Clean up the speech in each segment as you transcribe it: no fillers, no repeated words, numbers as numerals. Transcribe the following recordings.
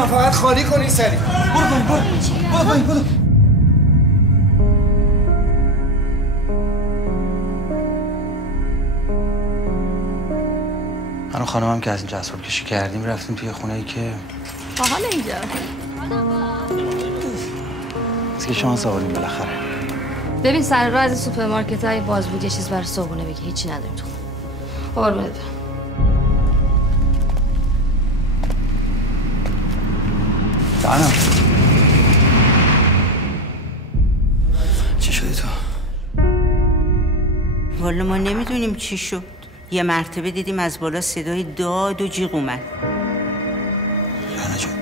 نمیدونم فقط خالی کنی سری. برو پایین. من و خانمم که از اینجا اسباب کشی کردیم رفتیم توی خونه‌ای که باحال اینجا. از که شانس آوردیم بالاخره. ببین سر راه از سوپرمارکت‌های باز بود یه چیز برای صبحونه بگی. هیچی نداریم تو خونه. قربونت برم. جانم چی شدی تو؟ والا ما نمیدونیم چی شد. یه مرتبه دیدیم از بالا صدای داد و جیغ اومد. رهنه جون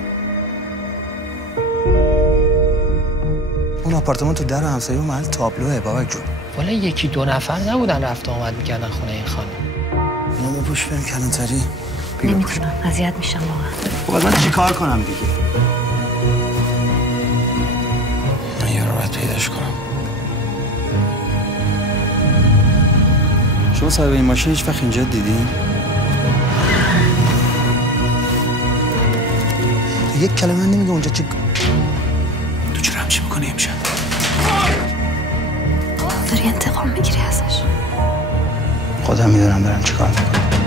اون آپارتمان تو در همسایه و محل تابلوه بابک جون. والا یکی دو نفر نبودن رفت آمد میکردن خونه این خانم. اینا بپوش بریم کلانتری. نمیتونم اذیت میشم واقعا. خب من چی کار کنم دیگه؟ من یه رو باید پیداش کنم. شما صاحب این ماشین هیچ وقت اینجا دیدین؟ تو یک کلمه نمیگه اونجا چی؟ تو چرا همچی میکنی امشب؟ داری انتقام میگیری ازش. خودم میدونم دارم چی کار میکنم.